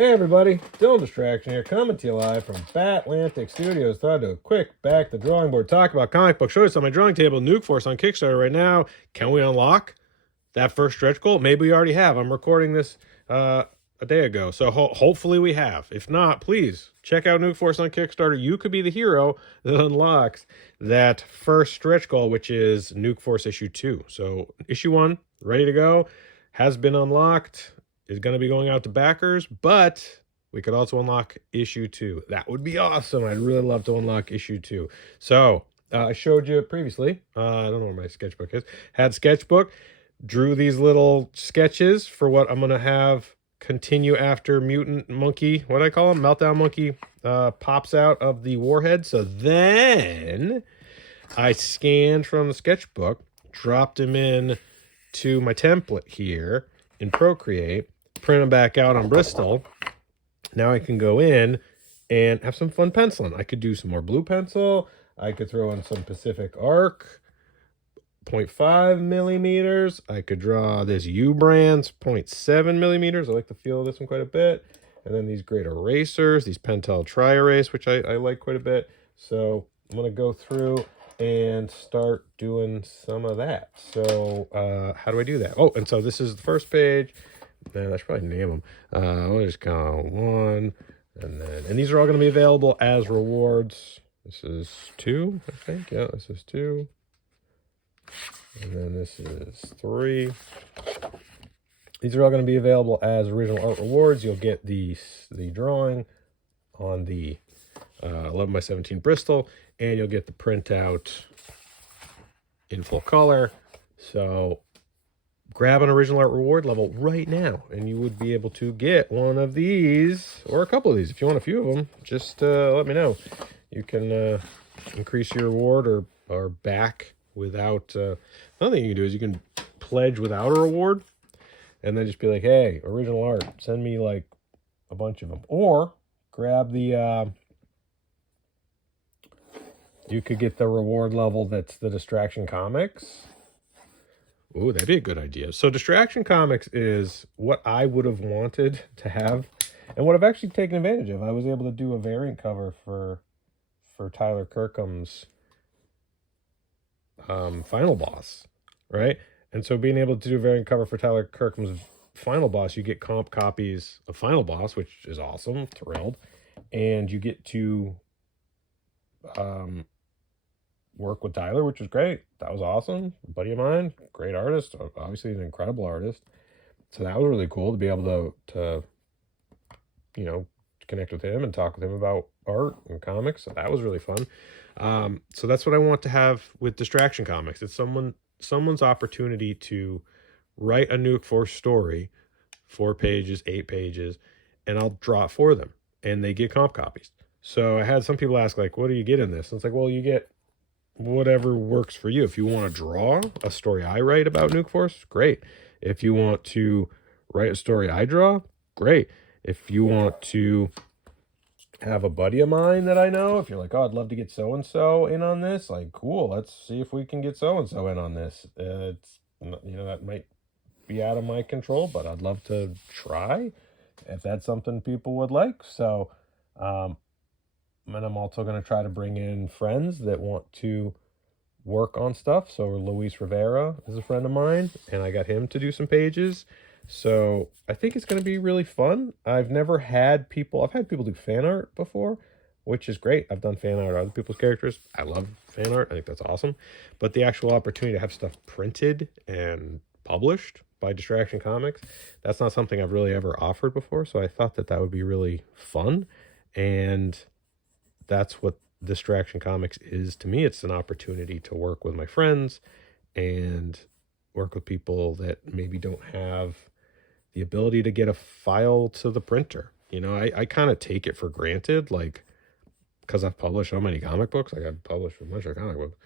Hey everybody, Dylan Distraction here, coming to you live from Batlantic Studios. Thought I'd do a quick back the drawing board talk about comic book. Show you on my drawing table, Nuke Force on Kickstarter right now. Can we unlock that first stretch goal? Maybe we already have. I'm recording this a day ago, so hopefully we have. If not, please check out Nuke Force on Kickstarter. You could be the hero that unlocks that first stretch goal, which is Nuke Force issue 2. So issue 1, ready to go, has been unlocked. Is going to be going out to backers, but we could also unlock issue 2. That would be awesome. I'd really love to unlock issue 2. So I showed you previously. I don't know where my sketchbook is. Had sketchbook, drew these little sketches for what I'm going to have continue after Mutant Monkey, what do I call him? Meltdown Monkey pops out of the warhead. So then I scanned from the sketchbook, dropped him in to my template here in Procreate, print them back out on Bristol. Now I can go in and have some fun penciling. I could do some more blue pencil. I could throw in some Pacific Arc, 0.5 millimeters. I could draw this U-Brands, 0.7 millimeters. I like the feel of this one quite a bit. And then these great erasers, these Pentel Tri-Erase, which I like quite a bit. So I'm going to go through and start doing some of that. So how do I do that? Oh, and so this is the first page. Man, I should probably name them. I'll just count 1, and these are all going to be available as rewards. This is 2, I think. Yeah, this is 2, and then this is 3. These are all going to be available as original art rewards. You'll get the drawing on the 11 by 17 Bristol, and you'll get the printout in full color. So grab an original art reward level right now, and you would be able to get one of these, or a couple of these. If you want a few of them, just let me know. You can increase your reward or back without... another thing you can do is you can pledge without a reward, and then just be like, hey, original art, send me like a bunch of them. Or grab the... you could get the reward level that's the Distraction Comics. Ooh, that'd be a good idea. So Distraction Comics is what I would have wanted to have, and what I've actually taken advantage of. I was able to do a variant cover for Tyler Kirkham's Final Boss, right? And so being able to do a variant cover for Tyler Kirkham's Final Boss, you get comp copies of Final Boss, which is awesome, thrilled, and you get to work with Tyler, which was great. That was awesome. A buddy of mine, great artist, obviously an incredible artist. So that was really cool to be able to you know, connect with him and talk with him about art and comics. So that was really fun. So that's what I want to have with Distraction Comics. It's someone's opportunity to write a Nuke Force story, 4 pages, 8 pages, and I'll draw it for them, and they get comp copies. So I had some people ask, like, what do you get in this? And it's like, well, you get whatever works for you. If you want to draw a story I write about Nuke Force, great. If you want to write a story I draw, great. If you want to have a buddy of mine that I know, if you're like, oh, I'd love to get so-and-so in on this, like, cool, let's see if we can get so-and-so in on this. It's, you know, that might be out of my control, but I'd love to try if that's something people would like. So, and I'm also going to try to bring in friends that want to work on stuff. So Luis Rivera is a friend of mine, and I got him to do some pages. So I think it's going to be really fun. I've had people do fan art before, which is great. I've done fan art of other people's characters. I love fan art. I think that's awesome. But the actual opportunity to have stuff printed and published by Distraction Comics, that's not something I've really ever offered before. So I thought that would be really fun. And that's what Distraction Comics is to me. It's an opportunity to work with my friends and work with people that maybe don't have the ability to get a file to the printer. You know, I kind of take it for granted, like, because I've published so many comic books, like I've published a bunch of comic books.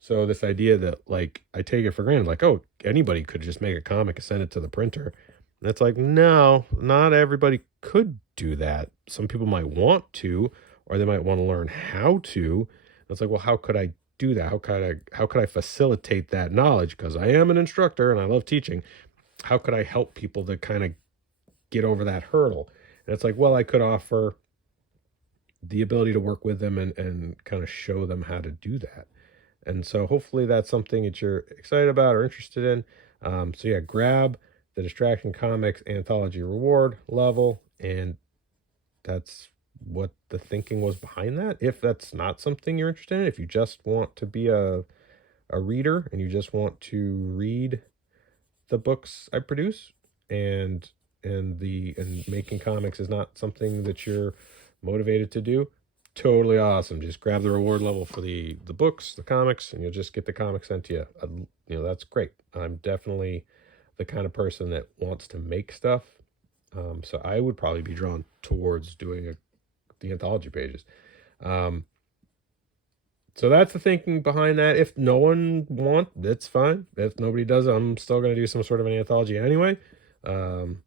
So this idea that, like, I take it for granted, like, oh, anybody could just make a comic and send it to the printer. And it's like, no, not everybody could do that. Some people might want to, or they might want to learn how to. It's like, well, how could I do that? How could I facilitate that knowledge? Because I am an instructor and I love teaching. How could I help people to kind of get over that hurdle? And it's like, well, I could offer the ability to work with them and kind of show them how to do that. And so hopefully that's something that you're excited about or interested in. So yeah, grab the Distraction Comics Anthology Reward level, and that's what the thinking was behind that. If that's not something you're interested in, if you just want to be a reader and you just want to read the books I produce, and and making comics is not something that you're motivated to do, totally awesome. Just grab the reward level for the books, the comics, and you'll just get the comics sent to you. That's great. I'm definitely the kind of person that wants to make stuff. So I would probably be drawn towards doing the anthology pages. Um, so that's the thinking behind that. If no one wants, that's fine. If nobody does it, I'm still going to do some sort of an anthology anyway. Um,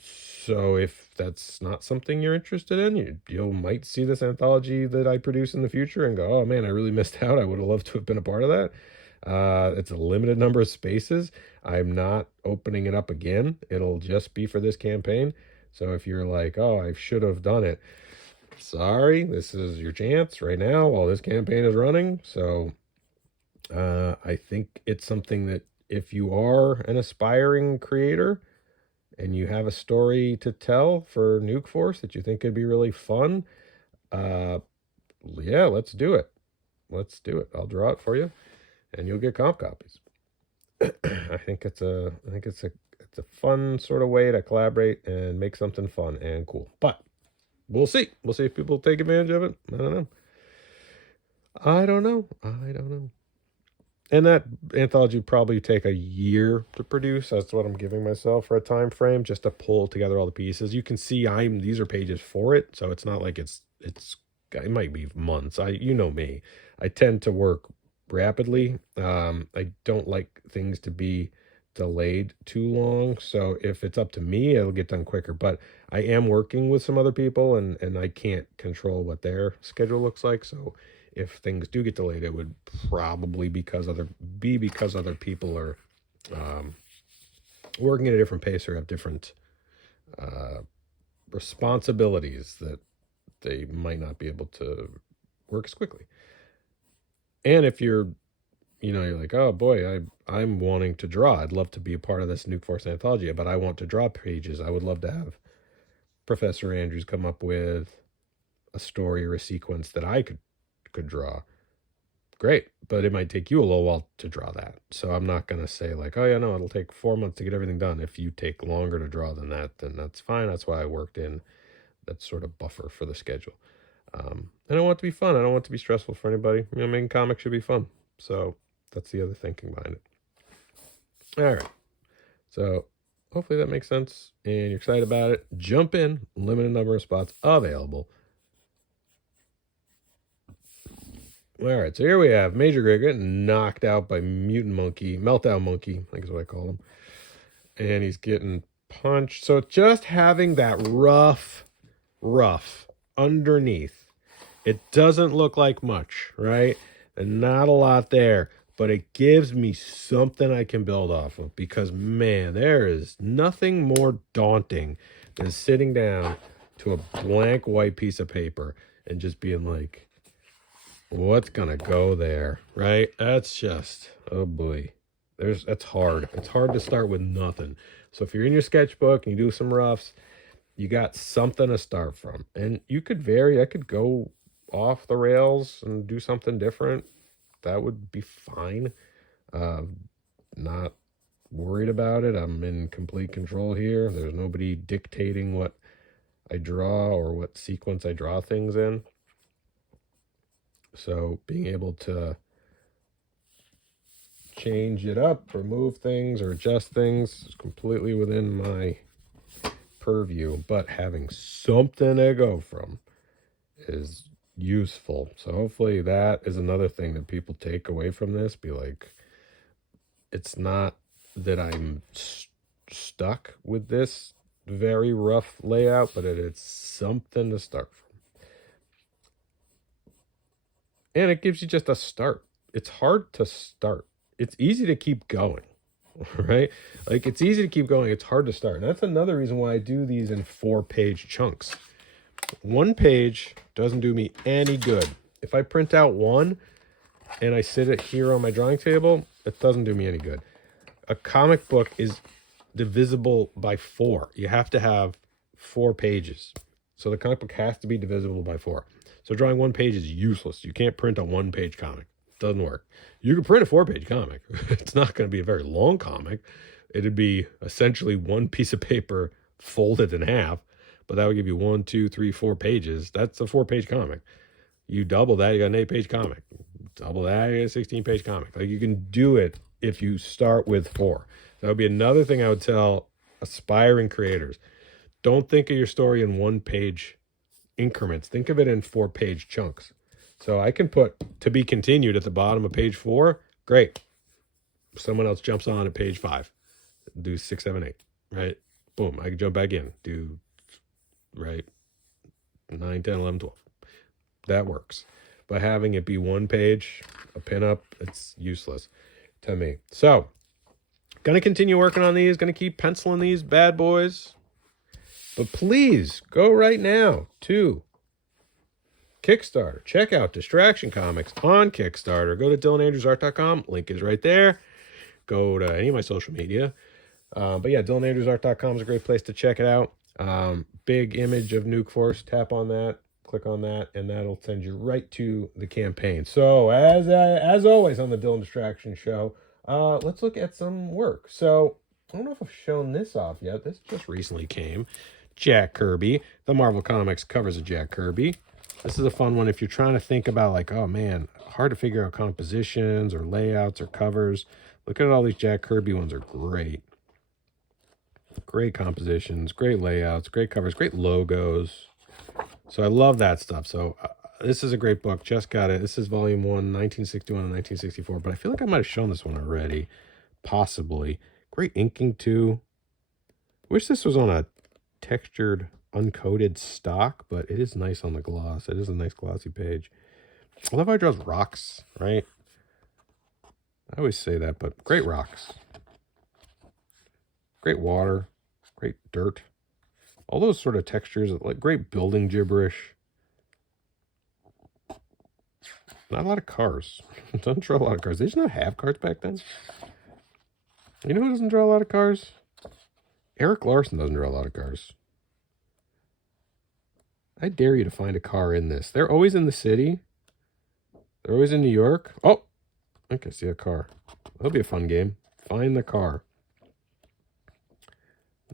so if that's not something you're interested in, you might see this anthology that I produce in the future and go, oh man, I really missed out. I would have loved to have been a part of that. It's a limited number of spaces. I'm not opening it up again. It'll just be for this campaign. So if you're like, oh, I should have done it, sorry, this is your chance right now while this campaign is running. So I think it's something that if you are an aspiring creator and you have a story to tell for Nuke Force that you think could be really fun, yeah, let's do it. Let's do it. I'll draw it for you, and you'll get comp copies. I think it's a fun sort of way to collaborate and make something fun and cool. But we'll see. We'll see if people take advantage of it. I don't know. I don't know. And that anthology would probably take a year to produce. That's what I'm giving myself for a time frame, just to pull together all the pieces. You can see these are pages for it, so it's not like it might be months. You know me. I tend to work rapidly. I don't like things to be delayed too long. So if it's up to me, it'll get done quicker. But I am working with some other people, and I can't control what their schedule looks like. So if things do get delayed, it would probably because other people are working at a different pace or have different responsibilities that they might not be able to work as quickly. And if you're like, oh boy, I'm wanting to draw. I'd love to be a part of this Nuke Force anthology, but I want to draw pages. I would love to have Professor Andrews come up with a story or a sequence that I could draw. Great, but it might take you a little while to draw that. So I'm not going to say like, oh yeah, no, it'll take 4 months to get everything done. If you take longer to draw than that, then that's fine. That's why I worked in that sort of buffer for the schedule. And I want it to be fun. I don't want it to be stressful for anybody. Making comics should be fun. So that's the other thinking behind it. All right. So hopefully that makes sense and you're excited about it. Jump in. Limited number of spots available. All right, so here we have Major Greg getting knocked out by Meltdown Monkey, I think is what I call him. And he's getting punched. So just having that rough underneath, it doesn't look like much, right? And not a lot there, but it gives me something I can build off of because, man, there is nothing more daunting than sitting down to a blank white piece of paper and just being like, what's gonna go there, right? That's just, oh boy, that's hard. It's hard to start with nothing. So if you're in your sketchbook and you do some roughs, you got something to start from, and you could vary. I could go off the rails and do something different. That would be fine. Not worried about it. I'm in complete control here. There's nobody dictating what I draw or what sequence I draw things in. So being able to change it up, remove things, or adjust things is completely within my purview. But having something to go from is useful. So hopefully that is another thing that people take away from this. Be like, it's not that I'm stuck with this very rough layout, but it's something to start from. And it gives you just a start. It's hard to start. It's easy to keep going, right? Like, it's easy to keep going. It's hard to start. And that's another reason why I do these in 4-page chunks. 1 page doesn't do me any good. If I print out one and I sit it here on my drawing table, it doesn't do me any good. A comic book is divisible by 4. You have to have 4 pages. So the comic book has to be divisible by 4. So drawing 1 page is useless. You can't print a 1-page comic. It doesn't work. You can print a 4-page comic. It's not going to be a very long comic. It'd be essentially 1 piece of paper folded in half, but that would give you 1, 2, 3, 4 pages. That's a 4-page comic. You double that, you got an 8-page comic. Double that, you got a 16-page comic. Like, you can do it if you start with 4. That would be another thing I would tell aspiring creators. Don't think of your story in 1-page increments. Think of it in 4-page chunks. So I can put "to be continued" at the bottom of page 4. Great. Someone else jumps on at page 5. Do 6, 7, 8. Right? Boom. I can jump back in. Do, right, 9, 10, 11, 12. That works. But having it be 1 page, a pinup, it's useless to me. So, gonna continue working on these. Gonna keep penciling these bad boys. But please go right now to Kickstarter. Check out Distraction Comics on Kickstarter. Go to DylanAndrewsArt.com. Link is right there. Go to any of my social media. But yeah, DylanAndrewsArt.com is a great place to check it out. Big image of Nuke Force. Tap on that. Click on that, and that'll send you right to the campaign. So, as always on the Dylan Distraction Show, let's look at some work. So, I don't know if I've shown this off yet. This just recently came. Jack Kirby. The Marvel Comics covers of Jack Kirby. This is a fun one if you're trying to think about, like, oh man, hard to figure out compositions or layouts or covers. Look at all these Jack Kirby ones are great. Great compositions, great layouts, great covers, great logos. So I love that stuff. So this is a great book. Just got it. This is volume 1, 1961 and 1964. But I feel like I might have shown this one already. Possibly. Great inking too. Wish this was on a textured, uncoated stock, but it is nice on the gloss. It is a nice glossy page. I love how he draws rocks, right? I always say that, but great rocks. Great water. Great dirt. All those sort of textures, like great building gibberish. Not a lot of cars. Doesn't draw a lot of cars. They just not have cars back then. You know who doesn't draw a lot of cars? Eric Larson doesn't draw a lot of cars. I dare you to find a car in this. They're always in the city. They're always in New York. Oh, I think I see a car. That'll be a fun game. Find the car.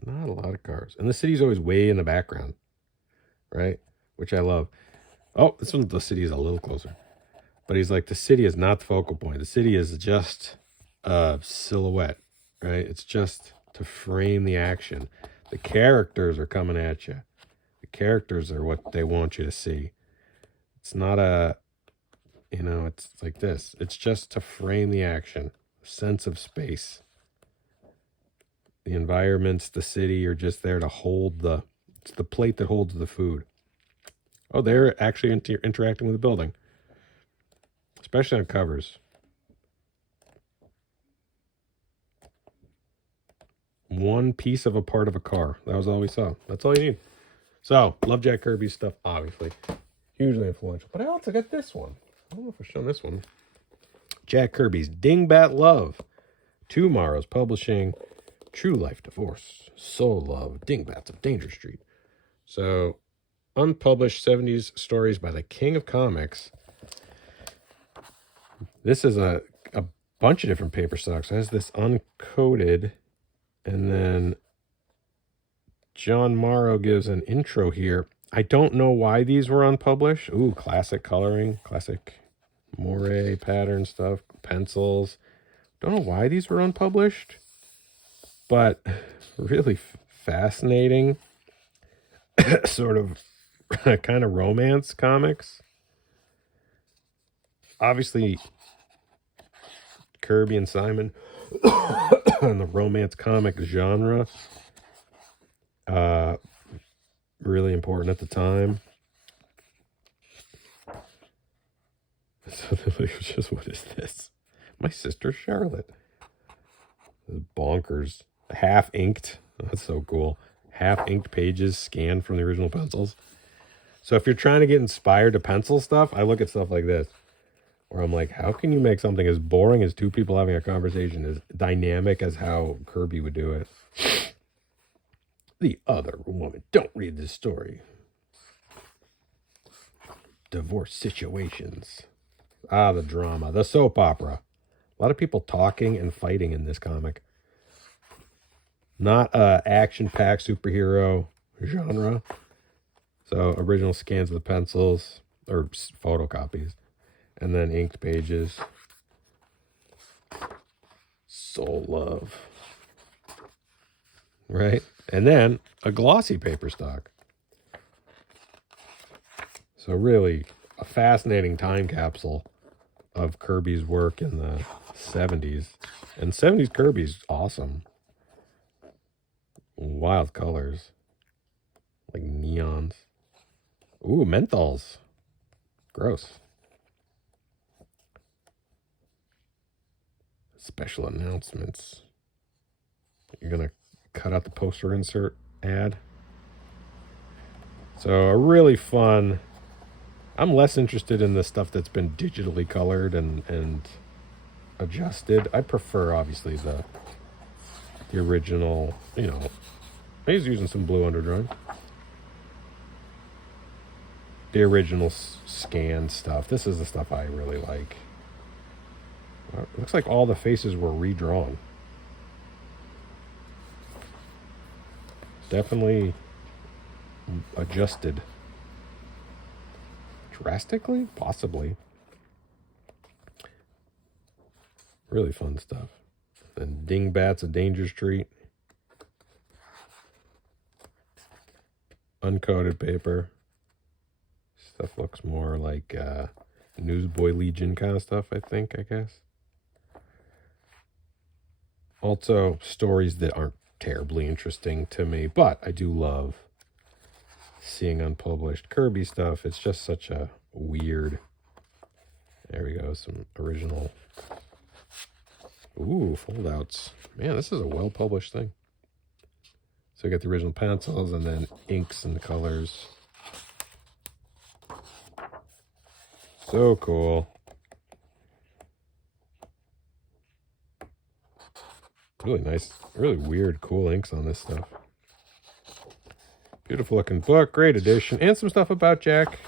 Not a lot of cars. And the city's always way in the background, right? Which I love. Oh, this one, the city is a little closer. But he's like, the city is not the focal point. The city is just a silhouette, right? It's just to frame the action. The characters are coming at you. The characters are what they want you to see. It's not a, it's like this. It's just to frame the action. Sense of space. The environments, the city are just there to hold it's the plate that holds the food. Oh, they're actually interacting with the building. Especially on covers. One piece of a part of a car. That was all we saw. That's all you need. So, love Jack Kirby's stuff, obviously. Hugely influential. But I also got this one. I don't know if I've shown this one. Jack Kirby's Dingbat Love. Tomorrow's Publishing. True Life Divorce. Soul Love. Dingbats of Danger Street. So, unpublished 70s stories by the King of Comics. This is a bunch of different paper stocks. It has this uncoated, and then John Morrow gives an intro here. I don't know why these were unpublished. Ooh, classic coloring, classic moire pattern stuff, pencils. Don't know why these were unpublished, but really fascinating sort of kind of romance comics. Obviously, Kirby and Simon and the romance comic genre, really important at the time. So just, what is this? My sister Charlotte. This is bonkers. Half inked. That's so cool. Half inked pages scanned from the original pencils. So if you're trying to get inspired to pencil stuff, I look at stuff like this, where I'm like, how can you make something as boring as two people having a conversation, as dynamic as how Kirby would do it? The other woman. Don't read this story. Divorce situations. Ah, the drama. The soap opera. A lot of people talking and fighting in this comic. Not a action-packed superhero genre. So original scans of the pencils, or photocopies, and then inked pages. Soul love. Right? And then a glossy paper stock. So really a fascinating time capsule of Kirby's work in the 70s. And 70s Kirby's awesome. Wild colors. Like neons. Ooh, menthols. Gross. Special announcements. You're going to cut out the poster insert ad. So a really fun... I'm less interested in the stuff that's been digitally colored and adjusted. I prefer, obviously, the original, you know. He's using some blue underdrawing. The original scan stuff. This is the stuff I really like. It looks like all the faces were redrawn. Definitely adjusted. Drastically? Possibly. Really fun stuff. And Dingbats, A Danger Street. Uncoated paper. Stuff looks more like Newsboy Legion kind of stuff, I guess. Also, stories that aren't terribly interesting to me, but I do love seeing unpublished Kirby stuff. It's just such a weird... There we go, some original... Ooh, foldouts. Man, this is a well-published thing. So you got the original pencils and then inks and colors. So cool. Really nice, really weird, cool inks on this stuff. Beautiful looking book, great edition, and some stuff about Jack.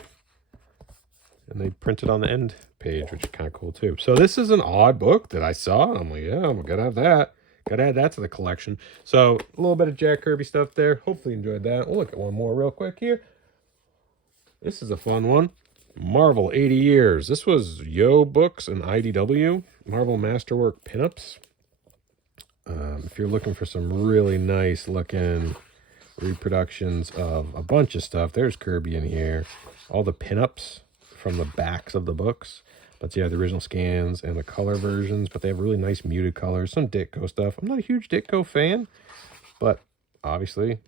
And they printed on the end page, which is kind of cool too. So this is an odd book that I saw, and I'm like, yeah, I'm gonna have that. Gotta add that to the collection. So a little bit of Jack Kirby stuff there. Hopefully you enjoyed that. We'll look at one more real quick here. This is a fun one. Marvel 80 Years. This was Yo Books and IDW. Marvel Masterwork Pinups. If you're looking for some really nice looking reproductions of a bunch of stuff, there's Kirby in here. All the pinups from the backs of the books. But yeah, the original scans and the color versions, but they have really nice muted colors. Some Ditko stuff. I'm not a huge Ditko fan, but obviously,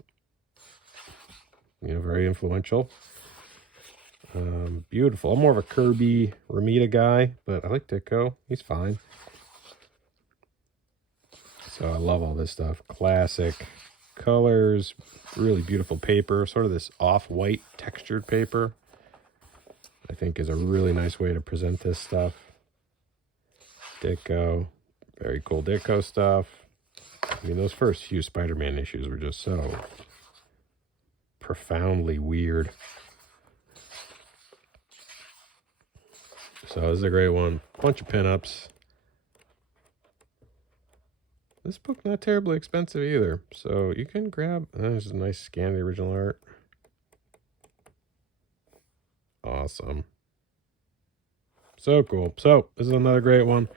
you know, very influential. Beautiful. I'm more of a Kirby Ramita guy, but I like Ditko. He's fine. So I love all this stuff. Classic colors, really beautiful paper, sort of this off-white textured paper. I think is a really nice way to present this stuff. Ditko, very cool Ditko stuff. I mean, those first few Spider-Man issues were just so profoundly weird. So this is a great one. Bunch of pinups. This book not terribly expensive either. So you can grab, there's a nice scan of the original art. Awesome. So cool. So this is another great one.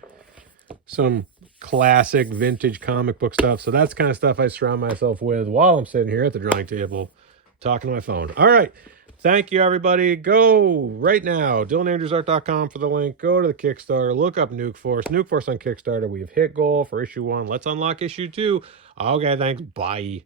Some classic vintage comic book stuff. So that's the kind of stuff I surround myself with while I'm sitting here at the drawing table talking to my phone. All right. Thank you, everybody. Go right now, DylanAndrewsArt.com for the link. Go to the Kickstarter. Look up Nuke Force. Nuke Force on Kickstarter. We've hit goal for issue 1. Let's unlock issue 2. Okay, thanks. Bye.